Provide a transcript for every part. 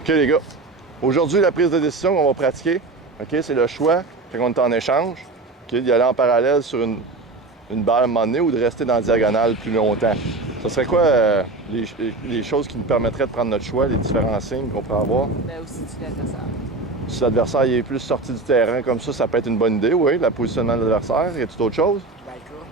OK, les gars. Aujourd'hui, la prise de décision qu'on va pratiquer, OK, c'est le choix, quand on est en échange, OK, d'y aller en parallèle sur une balle à un moment donné ou de rester dans la diagonale plus longtemps. Ce serait quoi les choses qui nous permettraient de prendre notre choix, les différents signes qu'on pourrait avoir? Ben aussi tu l'adversaire. Si l'adversaire est plus sorti du terrain comme ça peut être une bonne idée, oui, le positionnement de l'adversaire. Y a-t-il autre chose? Ben le cas.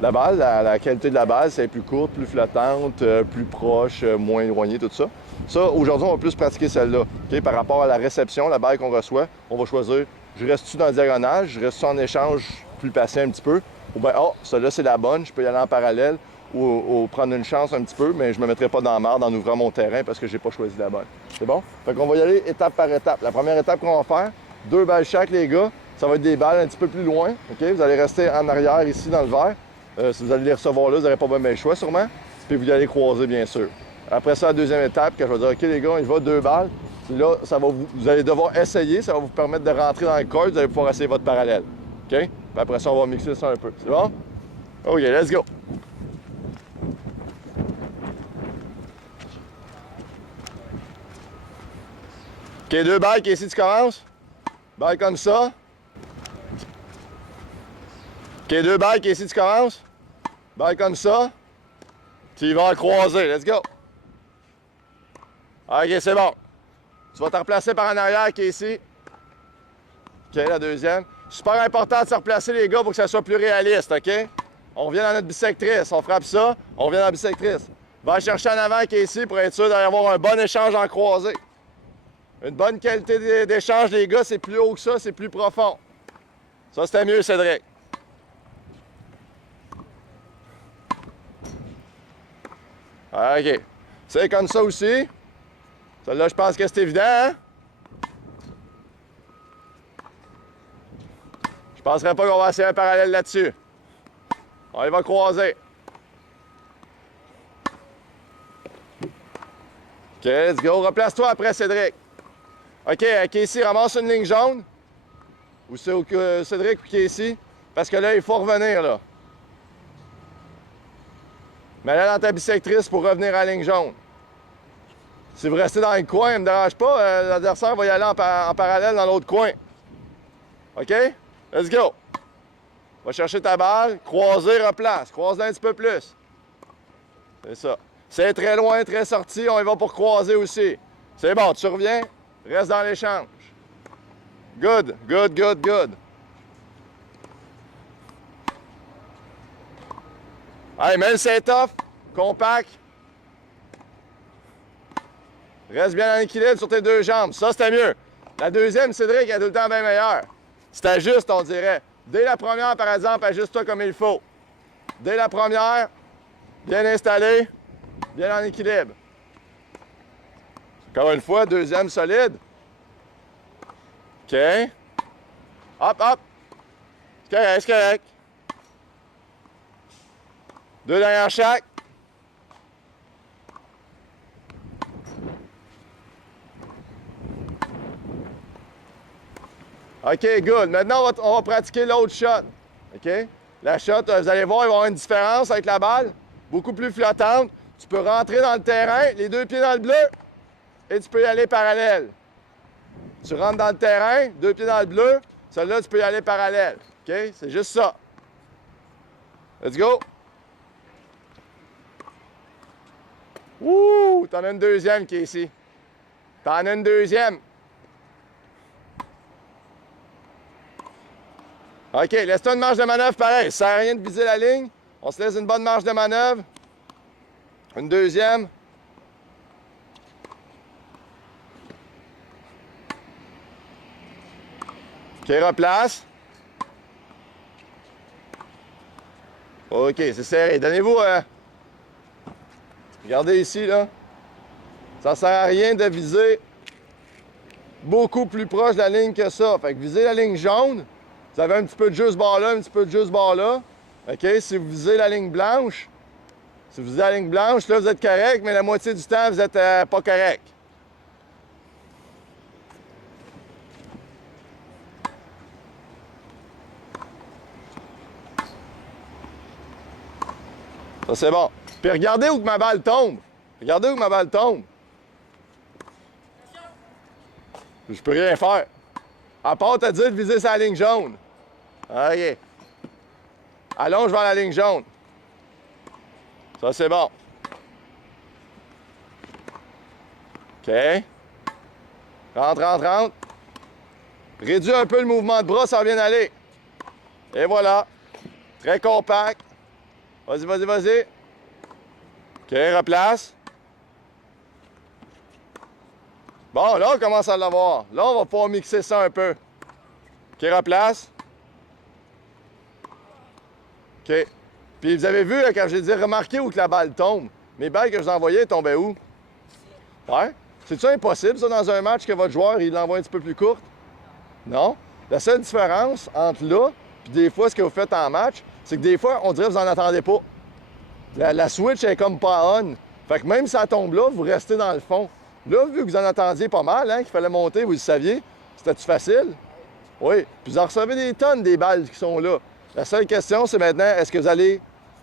La balle, la qualité de la balle, c'est plus courte, plus flottante, plus proche, moins éloignée, tout ça. Ça, aujourd'hui, on va plus pratiquer celle-là. OK? Par rapport à la réception, la balle qu'on reçoit, on va choisir, je reste-tu dans la diagonale, je reste-tu en échange plus patient un petit peu, ou bien, oh, celle-là, c'est la bonne, je peux y aller en parallèle, ou prendre une chance un petit peu, mais je me mettrai pas dans la marde en ouvrant mon terrain parce que j'ai pas choisi la bonne. C'est bon? Fait qu'on va y aller étape par étape. La première étape qu'on va faire, 2 balles chaque, les gars. Ça va être des balles un petit peu plus loin. OK? Vous allez rester en arrière ici dans le verre. Si vous allez les recevoir là, vous n'aurez pas bien le choix sûrement. Puis vous allez croiser, bien sûr. Après ça, la deuxième étape, quand je vais dire, OK, les gars, il va 2 balles. Là, ça va vous allez devoir essayer. Ça va vous permettre de rentrer dans le court. Vous allez pouvoir essayer votre parallèle. OK? Puis après ça, on va mixer ça un peu. C'est bon? OK, let's go. OK, 2 balles, Casey, tu commences. Balle comme ça. OK, 2 balles, Casey, tu commences. Balle comme ça. Tu y vas en croiser. Let's go. OK, c'est bon. Tu vas te replacer par en arrière, Casey. OK, la deuxième. Super important de se replacer, les gars, pour que ça soit plus réaliste, OK? On revient dans notre bisectrice. On frappe ça. On revient dans la bisectrice. Va chercher en avant, Casey, pour être sûr d'avoir un bon échange en croisé. Une bonne qualité d'échange, les gars, c'est plus haut que ça, c'est plus profond. Ça, c'était mieux, Cédric. OK. C'est comme ça aussi. Celle-là, je pense que c'est évident, hein? Je penserais pas qu'on va essayer un parallèle là-dessus. On y va croiser. OK, let's go. Replace-toi après, Cédric. OK, Casey, ramasse une ligne jaune. Ou c'est Cédric ou Casey. Parce que là, il faut revenir, là. Mais là, dans ta bisectrice pour revenir à la ligne jaune. Si vous restez dans le coin, ne me dérange pas, l'adversaire va y aller en parallèle dans l'autre coin. OK? Let's go. Va chercher ta balle, croiser, replace. Croise-la un petit peu plus. C'est ça. C'est très loin, très sorti, on y va pour croiser aussi. C'est bon, tu reviens, reste dans l'échange. Good, good, good, good. Allez, mets le set-off, compact. Reste bien en équilibre sur tes 2 jambes. Ça, c'était mieux. La deuxième, Cédric, est tout le temps bien meilleure. C'est ajuste, on dirait. Dès la première, par exemple, ajuste-toi comme il faut. Dès la première, bien installé, bien en équilibre. Encore une fois, deuxième solide. OK. Hop, hop. C'est correct, c'est correct. 2 derrière chaque. OK, good. Maintenant, on va pratiquer l'autre shot. OK? La shot, vous allez voir, il va y avoir une différence avec la balle. Beaucoup plus flottante. Tu peux rentrer dans le terrain, les 2 pieds dans le bleu, et tu peux y aller parallèle. Tu rentres dans le terrain, 2 pieds dans le bleu. Celle-là, tu peux y aller parallèle. OK? C'est juste ça. Let's go. Ouh! T'en as une deuxième qui est ici. T'en as une deuxième. OK, laisse-toi une marge de manœuvre pareil. Ça sert à rien de viser la ligne. On se laisse une bonne marge de manœuvre. Une deuxième. OK, replace. OK, c'est serré. Donnez-vous... Regardez ici, là. Ça sert à rien de viser beaucoup plus proche de la ligne que ça. Fait que visez la ligne jaune. Vous avez un petit peu de jeu ce bord-là, un petit peu de jeu ce bord-là. OK? Si vous visez la ligne blanche, là, vous êtes correct, mais la moitié du temps, vous êtes pas correct. Ça, c'est bon. Puis regardez où que ma balle tombe. Regardez où que ma balle tombe. Je peux rien faire. À part te dire de viser sa ligne jaune. OK. Allonge vers la ligne jaune. Ça, c'est bon. OK. Rentre, rentre, rentre. Réduis un peu le mouvement de bras, ça va bien aller. Et voilà. Très compact. Vas-y, vas-y, vas-y. OK, replace. Bon, là, on commence à l'avoir. Là, on va pouvoir mixer ça un peu. OK, replace. OK. Puis vous avez vu, là, quand j'ai dit remarquez où que la balle tombe. Mes balles que je vous envoyais tombaient où? Ouais? C'est-tu impossible, ça, dans un match, que votre joueur, il l'envoie un petit peu plus courte? Non. La seule différence entre là et des fois ce que vous faites en match, c'est que des fois, on dirait que vous n'en attendez pas. La switch est comme pas on. Fait que même si ça tombe là, vous restez dans le fond. Là, vu que vous en attendiez pas mal, hein, qu'il fallait monter, vous le saviez, c'était-tu facile? Oui. Puis vous en recevez des tonnes des balles qui sont là. La seule question, c'est maintenant, est-ce que vous allez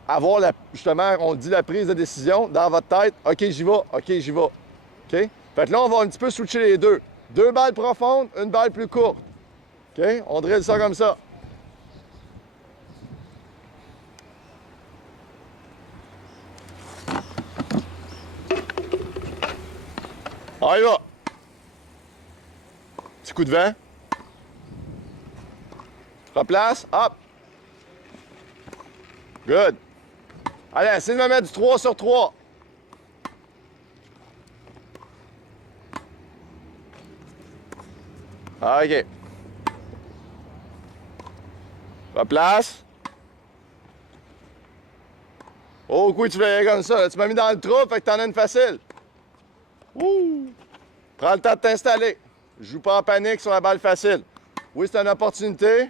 avoir, justement, on dit la prise de décision dans votre tête? OK, j'y vais. OK, j'y vais. OK? Fait que là, on va un petit peu switcher les deux. 2 balles profondes, une balle plus courte. OK? On drille ça comme ça. On y va. Petit coup de vent. Replace. Hop. Good. Allez, essayez de me mettre du 3 sur 3. OK. Replace. Oh, coup, tu fais comme ça. Là, tu m'as mis dans le trou, fait que t'en as une facile. Ouh! Prends le temps de t'installer. Joue pas en panique sur la balle facile. Oui, c'est une opportunité.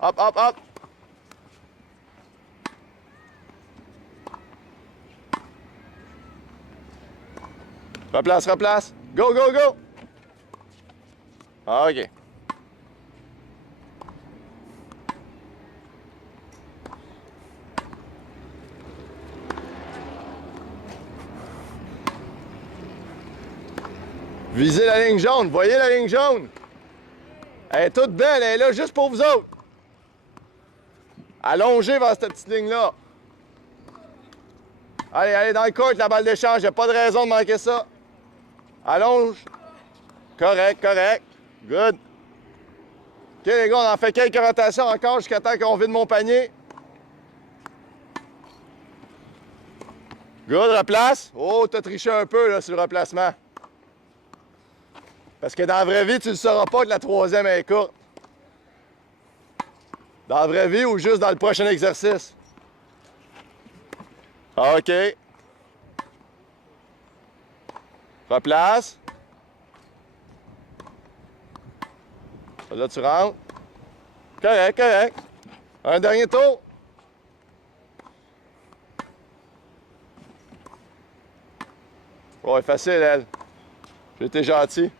Hop, hop, hop. Replace, replace. Go, go, go. OK. Visez la ligne jaune. Voyez la ligne jaune? Elle est toute belle. Elle est là juste pour vous autres. Allongez vers cette petite ligne-là. Allez, allez dans le court, la balle d'échange. Il n'y a pas de raison de manquer ça. Allonge. Correct, correct. Good. OK, les gars, on en fait quelques rotations encore jusqu'à temps qu'on vide mon panier. Good, replace. Oh, t'as triché un peu là, sur le replacement. Parce que dans la vraie vie, tu ne le sauras pas que la troisième est courte. Dans la vraie vie ou juste dans le prochain exercice? OK. Replace. Là, tu rentres. Correct, correct. Un dernier tour. Ouais, facile, elle. J'ai été gentil.